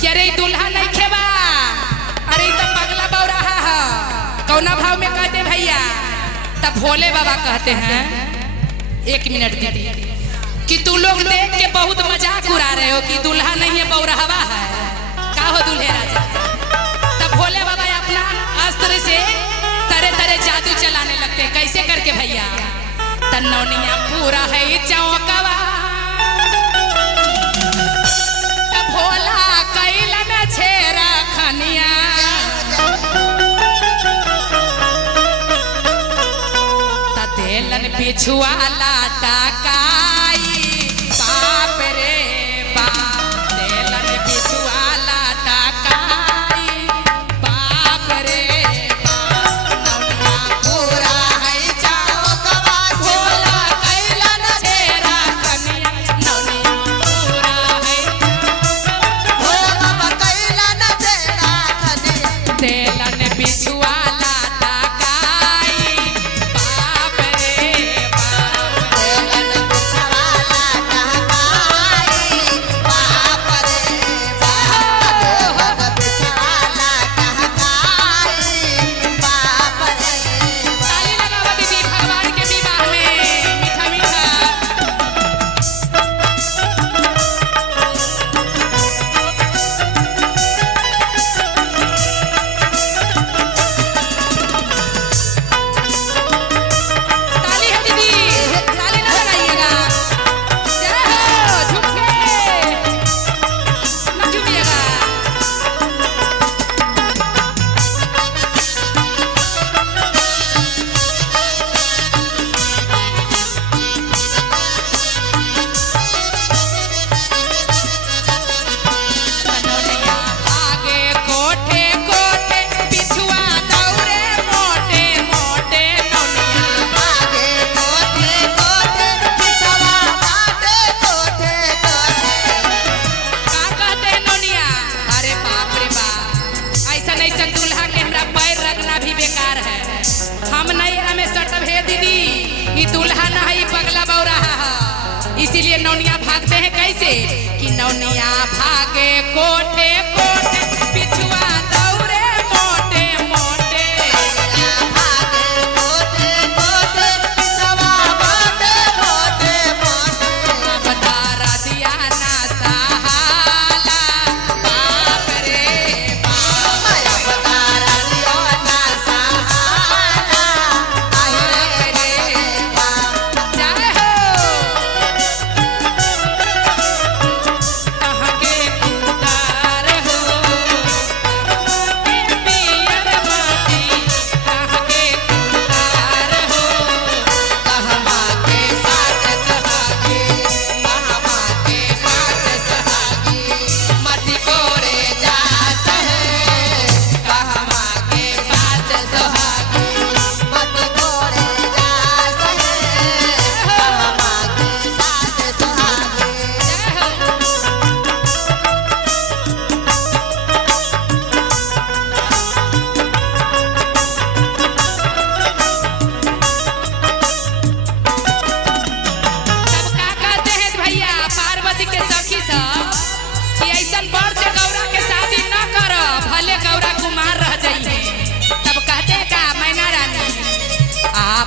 कि अरे दूल्हा नहीं खेबा, अरे तो पगला बौरा है। कौना भाव में कहते भैया? तब भोले बाबा कहते हैं, एक मिनट दीदी, कि तू लोग देख के बहुत मजाक उड़ा रहे हो कि दूल्हा नहीं है बौराहवा है, का हो दूल्हे राजा। तब भोले बाबा अपना अस्त्र से तरह तरह जादू चलाने लगते हैं। कैसे करके भैया? तन्नौनिया पूरा है चौकवा, भोला कैलन छेरा खनिया, तेलन पिछुआ लाटा काई, बाप रे बाप, तेलन पिछुआ लाटा काई, बाप रे बाप, नौनिया पूरा है चौकवा, भोला कैलन छेरा खनिया, नौनिया पूरा है, भोला कैलन छेरा खनिया, तेलन पिछुआ दूल्हा नहीं पगला बौरा है। इसीलिए नौनिया भागते हैं कैसे? कि नौनिया भागे कोठे कोठे, पिछुआ दौड़े मोटे मोटे, भागे कोठे कोठे, पिछुआ मोटे मोटे मोटे, बता दिया ना सहाला, बाप रे बाप, बता दिया ना सहाला,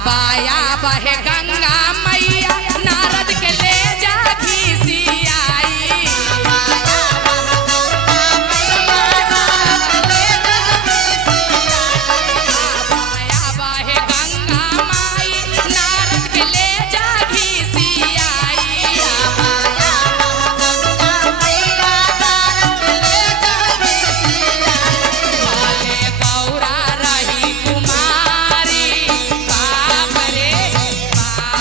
बाया बहे गंगा मैया, नारद के ले जा घिसियाई, बाया बहे गंगा माई, नारद के ले जा घिसियाई, भले गौरा रही कुमारी, बाप रे बाप।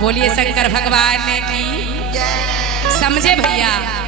बोलिए शंकर भगवान की। समझे भैया।